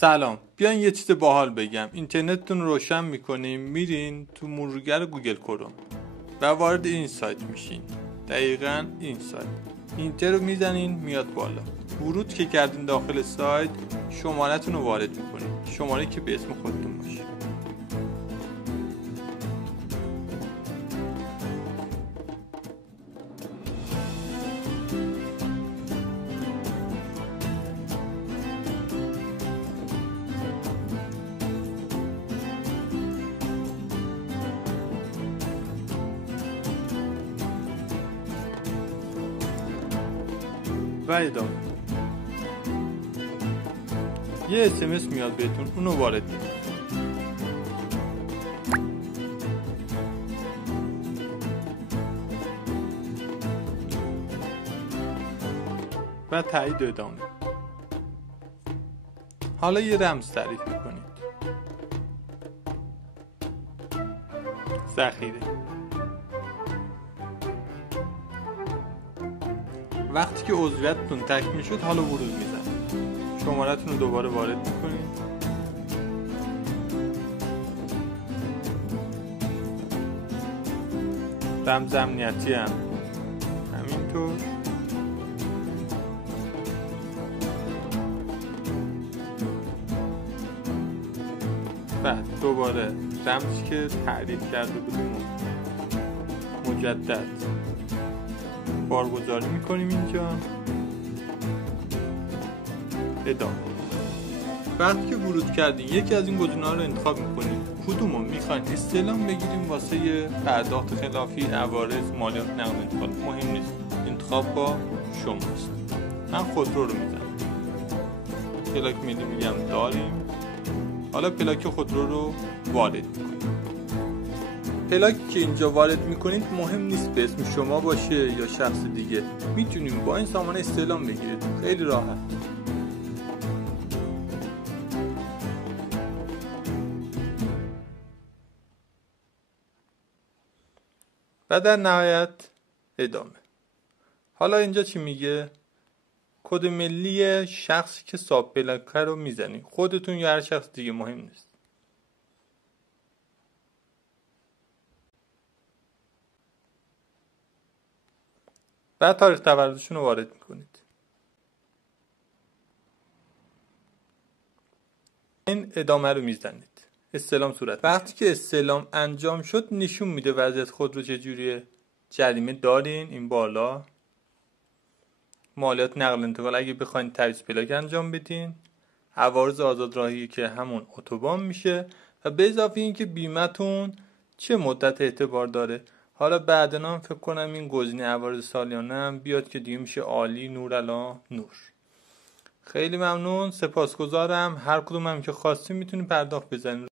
سلام، بیاین یه چیز باحال بگم. اینترنتتون رو روشن میکنیم، میرین تو مرورگر گوگل کروم و وارد این سایت میشین. دقیقاً این سایت. اینتر رو میزنین میاد بالا. ورود که کردین داخل سایت، شماره‌تون رو وارد میکنین. شماره که به اسم خودتون باشه. و ادامه یه SMS میاد بهتون، اونو وارد میکنید و تایید ادامه. حالا یه رمز تعریف میکنید. ذخیره. وقتی که عضویتتون تکمیل شد، حالا ورود میزنید. شماره‌تون رو دوباره وارد میکنید. رمز امنیتی هم همینطور. بعد دوباره رمزی که تعریف کرده بودیم مجدد بارگذاری میکنیم اینجا. ادامه. وقتی که ورود کردین، یکی از این گزینه‌ها رو انتخاب میکنید. کدومو میخواین استعلام بگیریم واسه پرداخت خلافی، عوارض، مالیات، نقل انتقال، مهم نیست، انتخاب با شماست. من خودرو رو میزنم. پلاک ملی میگم داریم. حالا پلاک خودرو رو وارد میکنید. پلاکی که اینجا وارد میکنید مهم نیست به اسم شما باشه یا شخص دیگه. میتونیم با این سامانه استعلام بگیرید. خیلی راحت. و در نهایت ادامه. حالا اینجا چی میگه؟ کد ملی شخصی که ساب پلاک رو میزنید. خودتون یا هر شخص دیگه، مهم نیست. بعد تاریخ تولدشون رو وارد میکنید. این ادامه رو میزنید. استعلام صورت. وقتی که استعلام انجام شد، نشون میده وضعیت خود رو چجوریه. جریمه دارین این بالا. مالیات نقل انتقال اگه بخواید تعویض پلاک انجام بدین. عوارض آزاد راهی که همون اتوبان میشه. و به اضافه این که بیمتون چه مدت اعتبار داره. حالا بعدنا هم فکر کنم این گزینه عوارض سالیانه هم بیاد که دیگه میشه عالی نورالله نور. خیلی ممنون، سپاسگزارم. هر کدوم هم که خواستیم میتونیم پرداخت بزنید.